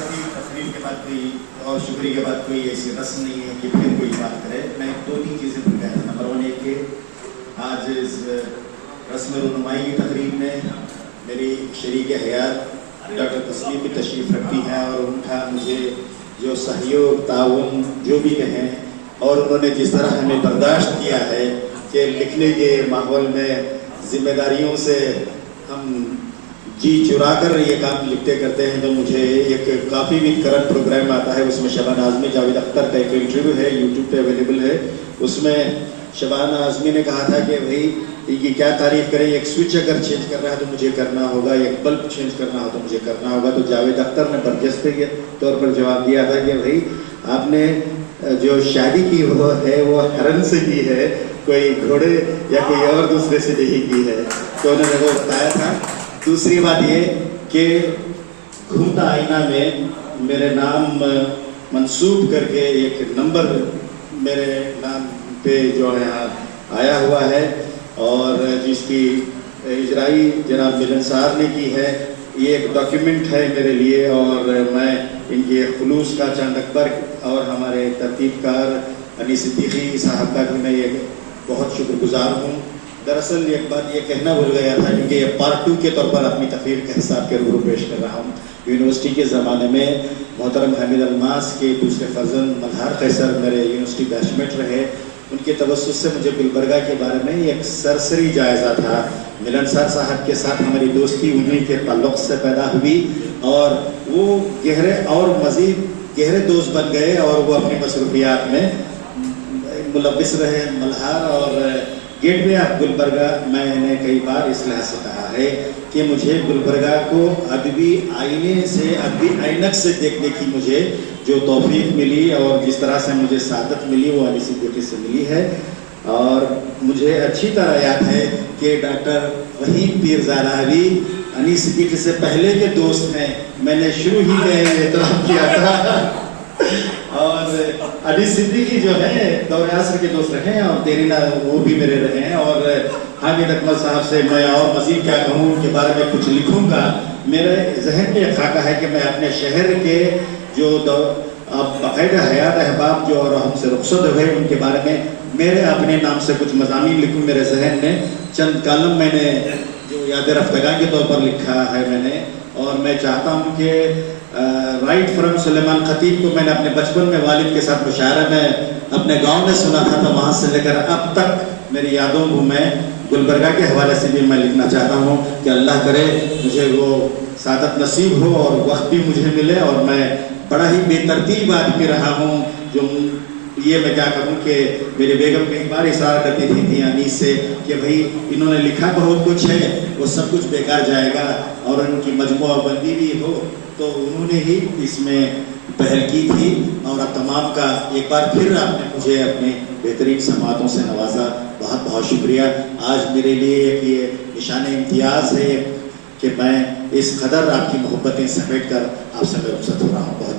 सदारती तकरीर के बाद कोई और शुक्रिया के बाद कोई ऐसी रस्म नहीं है कि फिर कोई बात करे। मैं 2-3 चीज़ें भूल गया था। नंबर 1 ये कि आज इस रस्म रुनुमाई की तकरीब में मेरी शरीक हयात डॉक्टर तस्लीम भी तशरीफ़ रखती हैं और उनका मुझे जो सहयोग ताउन जो भी कहें और उन्होंने जिस तरह हमें बर्दाश्त किया है कि लिखने के माहौल में जिम्मेदारियों से हम जी चुरा कर ये काम लिखते करते हैं, तो मुझे एक काफ़ी भी करंट प्रोग्राम आता है, उसमें शबाना आज़मी जावेद अख्तर का एक इंटरव्यू है, यूट्यूब पे अवेलेबल है। उसमें शबाना आज़मी ने कहा था कि भाई ये क्या तारीफ़ करें, एक स्विच अगर चेंज करना है तो मुझे करना होगा, एक बल्ब चेंज करना हो तो मुझे करना होगा। तो जावेद अख्तर ने बर्जस्ते के तौर पर जवाब दिया था कि भाई आपने जो शादी की वो है वो हरन से की है, कोई घोड़े या कोई और दूसरे से नहीं की है। तो उन्होंने वो बताया था। दूसरी बात ये कि घूमता आईना में मेरे नाम मंसूब करके एक नंबर मेरे नाम पे जो है आया हुआ है और जिसकी इजराई जनाब मिलन साहब ने की है। ये एक डॉक्यूमेंट है मेरे लिए और मैं इनके खुलूस का चंद अकबर और हमारे तरतीबकार अनीस सिद्दीकी साहब का भी मैं ये बहुत शुक्रगुजार हूँ। दरअसल एक बात ये कहना भूल गया था क्योंकि ये पार्ट 2 के तौर पर अपनी तकरीर के हिसाब के रूबरू पेश कर रहा हूँ। यूनिवर्सिटी के ज़माने में मोहतरम हामिद अलमास के दूसरे फर्जन मल्हार कैसर मेरे यूनिवर्सिटी बैचमेट रहे। उनके तवस्सुस से मुझे गुलबर्गा के बारे में एक सरसरी जायज़ा था। मिलन साहब के साथ हमारी दोस्ती उन्हीं के ताल्लुक़ से पैदा हुई और वो गहरे और मज़ीद गहरे दोस्त बन गए और वो अपनी मसरूफियात में मुलव्विस रहे। मल्हार और गेटवे ऑफ गुलबर्गा मैंने कई बार इस लिहाज से कहा है कि मुझे गुलबर्गा को अदबी आईने से अदबी ऐनक से देखने की मुझे जो तौफीक मिली और जिस तरह से मुझे सादत मिली वो अनीस सिद्दीकी से मिली है। और मुझे अच्छी तरह याद है कि डॉक्टर वहीद पीरज़ादा भी अनीस सिद्दीकी से पहले के दोस्त हैं। मैंने शुरू ही में एहतराम किया था और अनीस सिद्दीकी जो है दौरे असर के दोस्त रहे हैं और तेरीना वो भी मेरे रहे हैं। और हामिद अकमल साहब से मैं और मज़ीद क्या कहूँ उनके बारे में कुछ लिखूँगा। मेरे जहन में एक खाका है कि मैं अपने शहर के जो बाकायदा हयात अहबाब जो और हमसे रुखसत हुए उनके बारे में मेरे अपने नाम से कुछ मज़ामीन लिखूँ। मेरे जहन में चंद कालम मैंने जो याद रफ्तगा के तौर पर लिखा है मैंने, और मैं चाहता हूँ कि राइट फ्रॉम सुलेमान खतीब को मैंने अपने बचपन में वालिद के साथ मुशायरा में अपने गांव में सुना था, तो वहाँ से लेकर अब तक मेरी यादों को मैं गुलबर्गा के हवाले से भी मैं लिखना चाहता हूँ कि अल्लाह करे मुझे वो सादत नसीब हो और वक्त भी मुझे मिले। और मैं बड़ा ही बेतरतीब आदमी रहा हूँ। जो ये मैं क्या कहूँ कि मेरी बेगम कई बार इशारा करती थी अनीस से कि भाई इन्होंने लिखा बहुत कुछ है, वो सब कुछ बेकार जाएगा और उनकी मजमुआ बंदी भी हो, तो उन्होंने ही इसमें पहल की थी। और अब तमाम का एक बार फिर आपने मुझे अपने बेहतरीन समातों से नवाजा, बहुत बहुत शुक्रिया। आज मेरे लिए एक ये निशान इम्तियाज़ है कि मैं इस कदर आपकी मोहब्बतें समेट कर आपसे मैं रुखसत हो रहा हूँ।